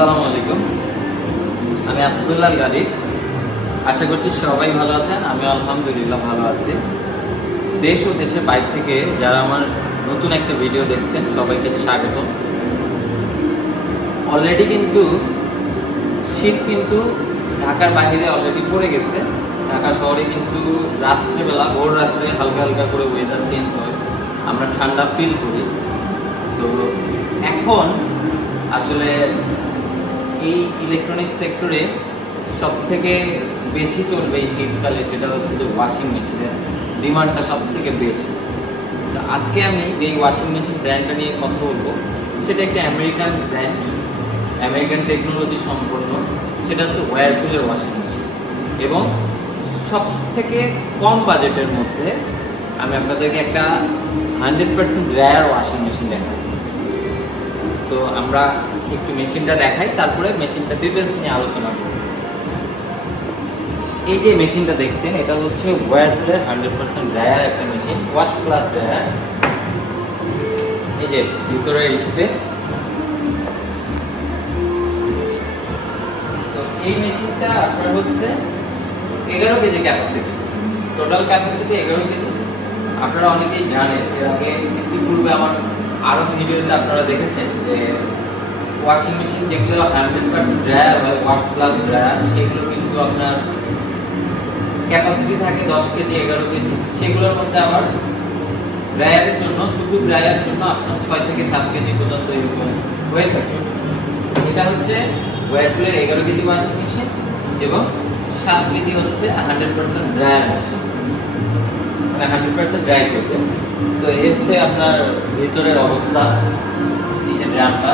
আসসালামু আলাইকুম। আমি আসাদুল্লাহ গালিব। আশা করছি সবাই ভালো আছেন। আমি আলহামদুলিল্লাহ ভালো আছি। দেশ ও দেশের বাইরে থেকে যারা আমার নতুন একটা ভিডিও দেখছেন সবাইকে স্বাগতম। অলরেডি কিন্তু শীত কিন্তু ঢাকার বাইরে অলরেডি পড়ে গেছে। ঢাকা শহরে কিন্তু রাত্রেবেলা ভোর রাত্রে হালকা হালকা করে ওয়েদার চেঞ্জ হয়, আমরা ঠান্ডা ফিল করি। তো এখন আসলে এই ইলেকট্রনিক্স সেক্টরে সব থেকে বেশি চলবে এই শীতকালে, সেটা হচ্ছে যে ওয়াশিং মেশিনের ডিমান্ডটা সব থেকে বেশি। তো আজকে আমি যেই ওয়াশিং মেশিন ব্র্যান্ডটা নিয়ে কথা বলবো সেটা একটা আমেরিকান ব্র্যান্ড, আমেরিকান টেকনোলজি সম্পন্ন। সেটা হচ্ছে ওয়ারপুলের ওয়াশিং মেশিন এবং সব থেকে কম বাজেটের মধ্যে আমি আপনাদেরকে একটা 100% ড্রায়ার ওয়াশিং মেশিন দেখাচ্ছি। তো আমরা একটু মেশিনটা দেখাই, তারপরে মেশিনটা ডিটেলস নিয়ে আলোচনা করব। এই যে মেশিনটা দেখছেন এটা হচ্ছে ওয়ারপুলের 100% ড্রায়ার একটা মেশিন, ওয়াশ প্লাস ড্রায়ার। এই যে ভিতরের স্পেস। তো এই মেশিনটা আপনার হচ্ছে 11 KG capacity, total capacity 11 KG. আপনারা অনেকেই জানেন, এর আগে ইতিপূর্বে আমার আরও ভিডিওতে আপনারা দেখেছেন যে ওয়াশিং মেশিন যেগুলো 100% ড্রায়ার হয়, ওয়াশ প্লাস ড্রায়ার, সেগুলো কিন্তু আপনার ক্যাপাসিটি থাকে 10 কেজি 11 কেজি। সেগুলোর মধ্যে আবার ড্রায়ারের জন্য, শুধু ড্রায়ারের জন্য আপনার 6 থেকে 7 কেজি পর্যন্ত এরকম হয়ে থাকে। এটা হচ্ছে ওয়ারপুলের 11 কেজি ওয়াশিং মেশিন এবং 7 কেজি হচ্ছে 100% ড্রায়ার মেশিন, মানে 100% ড্রাই করবে। তো এই হচ্ছে আপনার ভিতরের অবস্থা। এই যে ড্রামটা।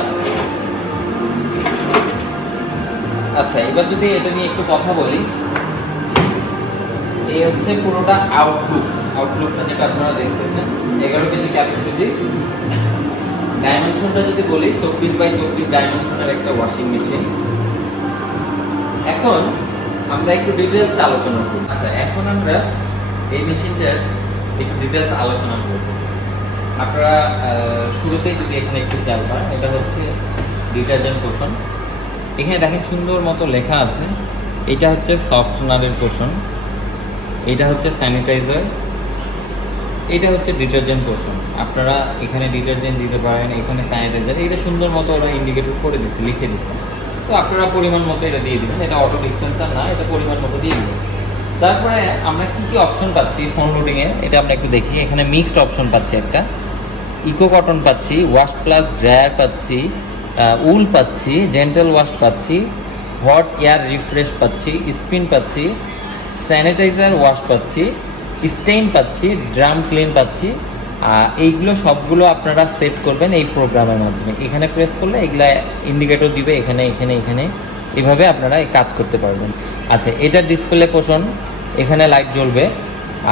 আচ্ছা, এবার যদি এটা নিয়ে একটু কথা বলি, এই হচ্ছে পুরোটা আউটলুকটা যেটা আপনারা দেখতেছেন। 11 কেজি ক্যাপাসিটি। ডাইমেনশনটা যদি বলি 24x24 ডাইমেনশনের একটা ওয়াশিং মেশিন। এখন আমরা একটু ডিটেলস আলোচনা করব। আচ্ছা, এখন আমরা এই মেশিনটার একটু ডিটেলস আলোচনা করব। আপনারা শুরুতেই যদি এখানে একটু খেয়াল করেন, এটা হচ্ছে ডিটারজেন্ট পোর্শন। এখানে দেখেন সুন্দর মতো লেখা আছে, এটা হচ্ছে সফটনারের পোর্শন, এটা হচ্ছে স্যানিটাইজার, এটা হচ্ছে ডিটারজেন্ট পোর্শন। আপনারা এখানে ডিটারজেন্ট দিতে পারেন, এখানে স্যানিটাইজার। এটা সুন্দর মতো ওরা ইন্ডিকেটর করে দিচ্ছে, লিখে দিচ্ছে। তো আপনারা পরিমাণ মতো এটা দিয়ে দিবেন। এটা অটো ডিসপেন্সার না, এটা পরিমাণ মতো দিয়ে দিবেন। তারপরে আমরা কি কি অপশন পাচ্ছি ফোন লোডিংয়ে, এটা আমরা একটু দেখি। এখানে মিক্সড অপশন পাচ্ছি, একটা ইকো কটন পাচ্ছি, ওয়াশ প্লাস ড্রায়ার পাচ্ছি, উল পাচ্ছি, জেন্টাল ওয়াশ পাচ্ছি, হট এয়ার রিফ্রেশ পাচ্ছি, স্পিন পাচ্ছি, স্যানিটাইজার ওয়াশ পাচ্ছি, স্টেইন পাচ্ছি, ড্রাম ক্লিন পাচ্ছি। এইগুলো সবগুলো আপনারা সেট করবেন এই প্রোগ্রামের মাধ্যমে। এখানে প্রেস করলে এগুলা ইন্ডিকেটর দিবে, এখানে এখানে এখানে, এভাবে আপনারা এই কাজ করতে পারবেন। আচ্ছা, এটা ডিসপ্লে পোর্শন, এখানে লাইট জ্বলবে।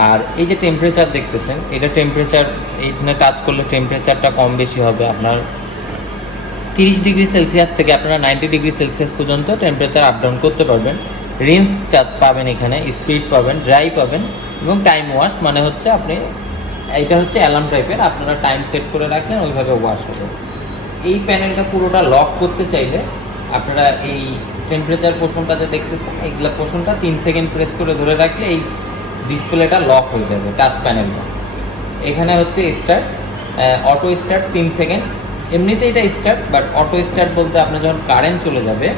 আর এই যে টেম্পারেচার দেখতেছেন, এটা টেম্পারেচার, এইখানে টাচ করলে টেম্পারেচারটা কম বেশি হবে। আপনার 30 ডিগ্রি সেলসিয়াস থেকে আপনারা 90 ডিগ্রি সেলসিয়াস পর্যন্ত টেম্পারেচার আপ ডাউন করতে পারবেন। রিন্স পাবেন, এখানে স্পিড পাবেন, ড্রাই পাবেন এবং টাইম ওয়াশ, মানে হচ্ছে আপনি, এটা হচ্ছে অ্যালার্ম টাইপের, আপনারা টাইম সেট করে রাখলেন, ওইভাবে ওয়াশ হবে। এই প্যানেলটা পুরোটা লক করতে চাইলে আপনারা এই টেম্পারেচার পোর্শনটা যে দেখতেছেন, এইগুলো পোর্শনটা 3 সেকেন্ড প্রেস করে ধরে রাখলে এই ডিসপ্লেটা লক হয়ে যাবে, টাচ প্যানেলটা। এখানে হচ্ছে স্টার্ট, অটো স্টার্ট 3 সেকেন্ড। এমনিতে এটা স্টার্ট, বাট অটো স্টার্ট বলতে আপনার যখন কারেন্ট চলে যাবে,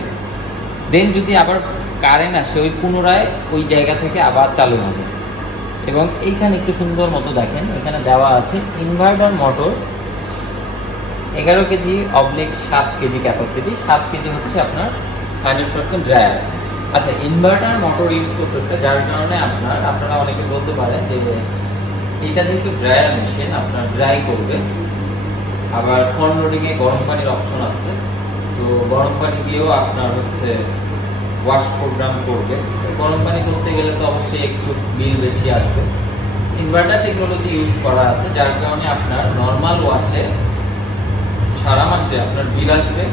দেন যদি আবার কারেন্ট আসে, ওই পুনরায় ওই জায়গা থেকে আবার চালু হবে। এবং এইখানে একটু সুন্দর মতো দেখেন, এখানে দেওয়া আছে inverter motor, 11 KG oblique 7 KG capacity, 7 KG হচ্ছে আপনার 100% ড্রায়ার। আচ্ছা, ইনভার্টার মোটর ইউজ করতেছে, যার কারণে আপনারা অনেকে বলতে পারেন যে এটা যেহেতু ড্রায়ার মেশিন, আপনার ড্রাই করবে। আবার ফোন লোডিংয়ে গরম পানির অপশন আছে, তো গরম পানি দিয়েও আপনার হচ্ছে ওয়াশ প্রোগ্রাম করবে। গরম পানি করতে গেলে তো অবশ্যই একটু বিল বেশি আসবে। ইনভার্টার টেকনোলজি ইউজ করা আছে, যার কারণে আপনার নর্মাল ওয়াশে সারা মাসে আপনার বিল আসবে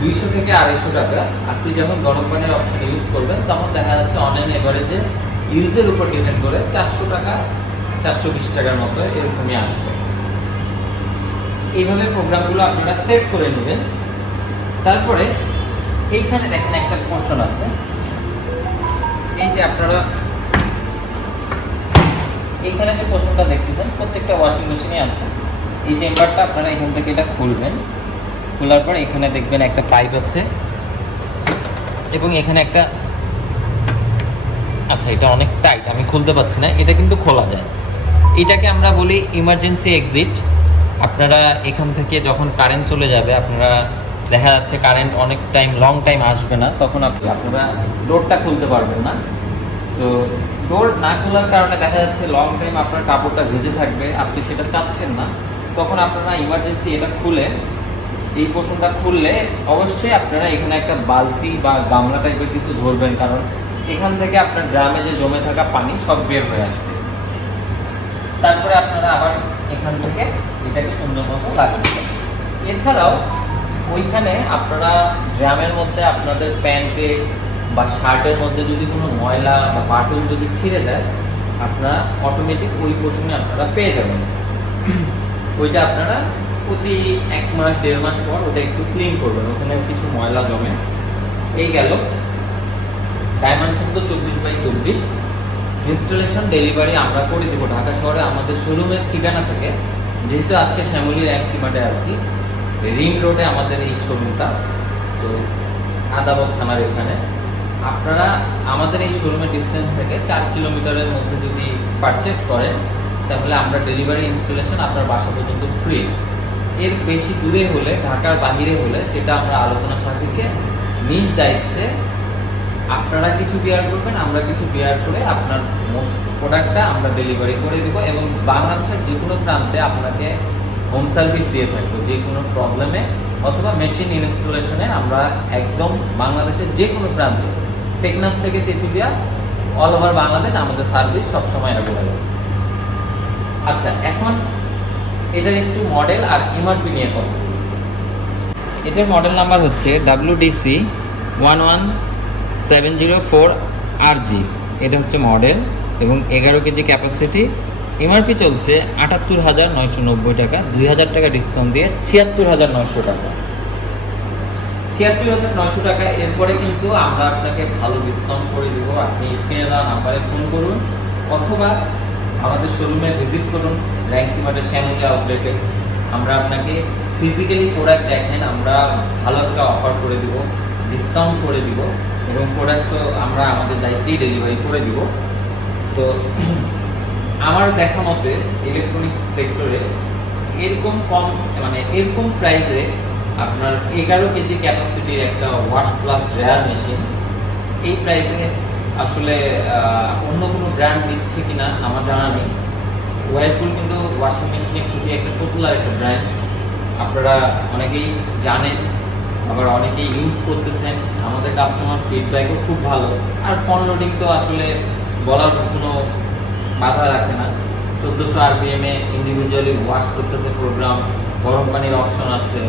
200 থেকে 250 টাকা। আপনি যখন গরম পানির অপশন ইউজ করবেন তখন দেখা যাচ্ছে অন অ্যান এভারেজে ইউজের উপর ডিপেন্ড করে 400 টাকা 420 টাকার মতো এরকমই আসবে। এইভাবে প্রোগ্রামগুলো আপনারা সেট করে নেবেন। তারপরে এইখানে দেখেন একটা পোর্শন আছে, এই যে আপনারা এইখানে যে পোর্শনটা দেখতেছেন প্রত্যেকটা ওয়াশিং মেশিনে আছে। এই চেম্বারটা আপনারা এখান থেকে এটা খুলবেন, খোলার পর এখানে দেখবেন একটা পাইপ আছে এবং এখানে একটা, আচ্ছা এটা অনেক টাইট আমি খুলতে পারছি না, এটা কিন্তু খোলা যায়। এটাকে আমরা বলি ইমার্জেন্সি এক্সিট। আপনারা এখান থেকে যখন কারেন্ট চলে যাবে, আপনারা দেখা যাচ্ছে কারেন্ট অনেক টাইম লং টাইম আসবে না, তখন আপনারা ডোরটা খুলতে পারবেন না। তো ডোর না খোলার কারণে দেখা যাচ্ছে লং টাইম আপনার কাপড়টা ভিজে থাকবে, আপনি সেটা চাচ্ছেন না, তখন আপনারা ইমার্জেন্সি এটা খুলে, এই পোর্শনটা খুললে অবশ্যই আপনারা এখানে একটা বালতি বা গামলা টাইপের কিছু ধরবেন, কারণ এখান থেকে আপনার ড্রামে যে জমে থাকা পানি সব বের হয়ে আসবে। তারপরে আপনারা আবার এখান থেকে এটাকে সুন্দর মতো লাগিয়ে। এছাড়াও ওইখানে আপনারা ড্রামের মধ্যে আপনাদের প্যান্টে বা শার্টের মধ্যে যদি কোনো ময়লা বা বাটন যদি ছিঁড়ে যায়, আপনারা অটোমেটিক ওই পোর্শনে আপনারা পেয়ে যাবেন। ওইটা আপনারা প্রতি 1 মাস 1.5 মাস পর ওটা একটু ক্লিন করবেন, ওখানে কিছু ময়লা জমে। এই গেল ডায়মন্ড 24x24 ইনস্টলেশন ডেলিভারি আমরা করে দেবো ঢাকা শহরে আমাদের শোরুমের ঠিকানা থেকে। যেহেতু আজকে শ্যামলীর এক্সিমার্টে আছি, রিং রোডে আমাদের এই শোরুমটা, তো আদালত থানার এখানে। আপনারা আমাদের এই শোরুমের ডিস্টেন্স থেকে 4 কিলোমিটারের মধ্যে যদি পারচেস করেন, তাহলে আমরা ডেলিভারি ইনস্টলেশন আপনার বাসা পর্যন্ত ফ্রি। এর বেশি দূরে হলে, ঢাকার বাহিরে হলে, সেটা আমরা আলোচনা সাপেক্ষে নিজ দায়িত্বে আপনারা কিছু বিয়ার করবেন, আমরা কিছু বিয়ার করে আপনার প্রোডাক্টটা আমরা ডেলিভারি করে দেবো। এবং বাংলাদেশের যে কোনো প্রান্তে আপনাকে হোম সার্ভিস দিয়ে থাকবো, যে কোনো প্রবলেমে অথবা মেশিন ইনস্টলেশনে। আমরা একদম বাংলাদেশের যে কোনো প্রান্তে, টেকনাফ থেকে তেঁতুলিয়া, অল ওভার বাংলাদেশ আমাদের সার্ভিস সবসময় অ্যাভেলেবল। আচ্ছা, এখন এটার একটু মডেল আর এমআরপি নিয়ে কথা। এটার মডেল নাম্বার হচ্ছে WDC 11704RG, এটা হচ্ছে মডেল এবং 11 কেজি ক্যাপাসিটি। এমআরপি চলছে ৭৮,৯৯০ টাকা, ২,০০০ টাকা ডিসকাউন্ট দিয়ে ৭৬,৯০০ টাকা। ৭৬,৯০০ টাকা। এরপরে কিন্তু আমরা আপনাকে ভালো ডিসকাউন্ট করে দেবো। আপনি স্ক্রিনে দেওয়া নাম্বারে ফোন করুন অথবা আমাদের শোরুমে ভিজিট করুন, র্যাঙ্কসিমার্টের শ্যামলী আউটলেটে। আমরা আপনাকে ফিজিক্যালি প্রোডাক্ট দেখেন, আমরা ভালো একটা অফার করে দিব, ডিসকাউন্ট করে দিব এবং প্রোডাক্ট তো আমরা আমাদের দায়িত্বেই ডেলিভারি করে দিব। তো আমার দেখা মতে ইলেকট্রনিক্স সেক্টরে এরকম কম, মানে এরকম প্রাইসে আপনার 11 কেজি ক্যাপাসিটির একটা ওয়াশ প্লাস ড্রায়ার মেশিন, এই প্রাইসে আসলে অন্য কোনো ব্র্যান্ড দিচ্ছে কিনা আমার জানা নেই। ওয়ারপুল কিন্তু ওয়াশিং মেশিনে খুবই একটা পপুলার একটা ব্র্যান্ড, আপনারা অনেকেই জানেন, আবার অনেকেই ইউজ করতেছেন। আমাদের কাস্টমার ফিডব্যাকও খুব ভালো। আর ফোন লোডিং তো আসলে বলার কোনো বাধা রাখে না। 1400 RPM ইন্ডিভিজুয়ালি ওয়াশ করতেছে প্রোগ্রাম, গরম পানির অপশন আছে।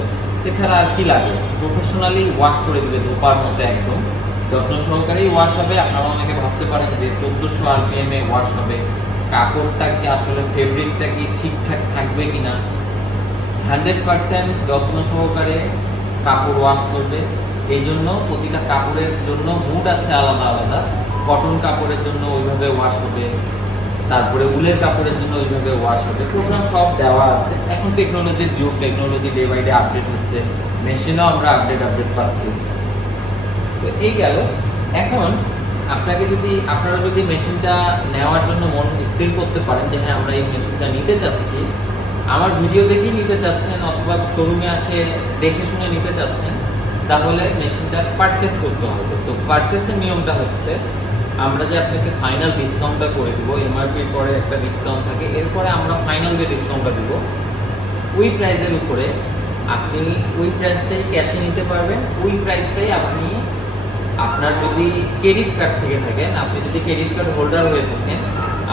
এছাড়া আর কি লাগে, প্রফেশনালি ওয়াশ করে দিবে ধোপার মতো, একদম যত্ন সহকারেই ওয়াশ হবে। আপনারা অনেকে ভাবতে পারেন যে 1400 RPM ওয়াশ হবে, কাপড়টা কি আসলে ফেব্রিকটা কি ঠিকঠাক থাকবে কিনা। 100% যত্ন সহকারে কাপড় ওয়াশ করবে। এই জন্য প্রতিটা কাপড়ের জন্য মুড আছে আলাদা আলাদা। কটন কাপড়ের জন্য ওইভাবে ওয়াশ হবে, তারপরে উলের কাপড়ের জন্য ওইভাবে ওয়াশ হবে। প্রোগ্রাম সব দেওয়া আছে। এখন টেকনোলজির যুগ, technology day by day update হচ্ছে, মেশিনেও আমরা আপডেট পাচ্ছি। তো এই গেল। এখন আপনারা যদি মেশিনটা নেওয়ার জন্য মন স্থির করতে পারেন যে হ্যাঁ আমরা এই মেশিনটা নিতে চাচ্ছি, আমার ভিডিও দেখেই নিতে চাচ্ছেন অথবা শোরুমে আসে দেখে শুনে নিতে চাচ্ছেন, তাহলে মেশিনটা পারচেস করতে হবে। তো পারচেসের নিয়মটা হচ্ছে, আমরা যে আপনাকে ফাইনাল ডিসকাউন্টটা করে দিব, এমআরপির পরে একটা ডিসকাউন্ট থাকে, এরপরে আমরা ফাইনাল যে ডিসকাউন্টটা দিব ওই প্রাইসের উপরে আপনি ওই প্রাইসটাই ক্যাশে নিতে পারবেন। ওই প্রাইসটাই আপনি, আপনার যদি ক্রেডিট কার্ড থেকে থাকেন, আপনি যদি ক্রেডিট কার্ড হোল্ডার হয়ে থাকেন,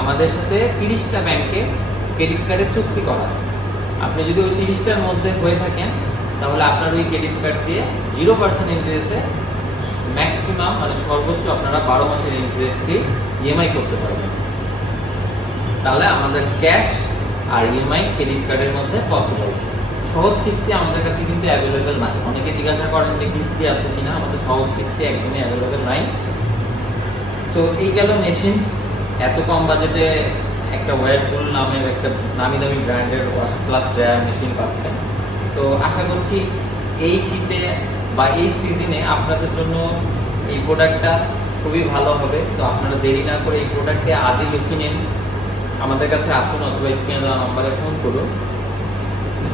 আমাদের সাথে 30টা ব্যাংকে ক্রেডিট কার্ডের চুক্তি করা। আপনি যদি ওই 30টার মধ্যে হয়ে থাকেন, তাহলে আপনার ওই ক্রেডিট কার্ড দিয়ে 0% ইন্টারেস্টে ম্যাক্সিমাম, মানে সর্বোচ্চ আপনারা 12 মাসের ইন্টারেস্ট দিয়ে ইএমআই করতে পারবেন। তাহলে আমাদের ক্যাশ আর ইএমআই ক্রেডিট কার্ডের মধ্যে পসিবল। সহজ কিস্তি আমাদের কাছে কিন্তু অ্যাভেলেবেল নাই। অনেকে জিজ্ঞাসা করেন যে কিস্তি আছে কিনা, আমাদের সহজ কিস্তি একদমই অ্যাভেলেবেল নাই। তো এই গেল মেশিন। এত কম বাজেটে একটা ওয়ারপুল নামের একটা নামি দামি ব্র্যান্ডের ওয়াশ প্লাস ড্রায়ার মেশিন পাচ্ছেন। তো আশা করছি এই শীতে বা এই সিজনে আপনাদের জন্য এই প্রোডাক্টটা খুবই ভালো হবে। তো আপনারা দেরি না করে এই প্রোডাক্টটি আজই লিখে নিন, আমাদের কাছে আসুন অথবা স্ক্রিনে দেওয়া নম্বরে ফোন করুন।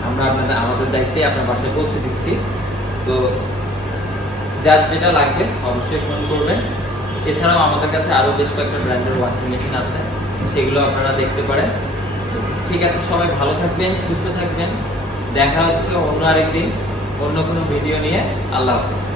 আমরা আমাদের দায়িত্বে আপনার বাসায় পৌঁছে দিচ্ছি। তো যার যেটা লাগবে অবশ্যই ফোন করবেন। এছাড়াও আমাদের কাছে আরও বেশ কয়েকটা ব্র্যান্ডের ওয়াশিং মেশিন আছে, সেগুলো আপনারা দেখতে পারেন। ঠিক আছে, সবাই ভালো থাকবেন, সুস্থ থাকবেন। দেখা হচ্ছে অন্য আরেকদিন অন্য কোনো ভিডিও নিয়ে। আল্লাহ হাফেজ।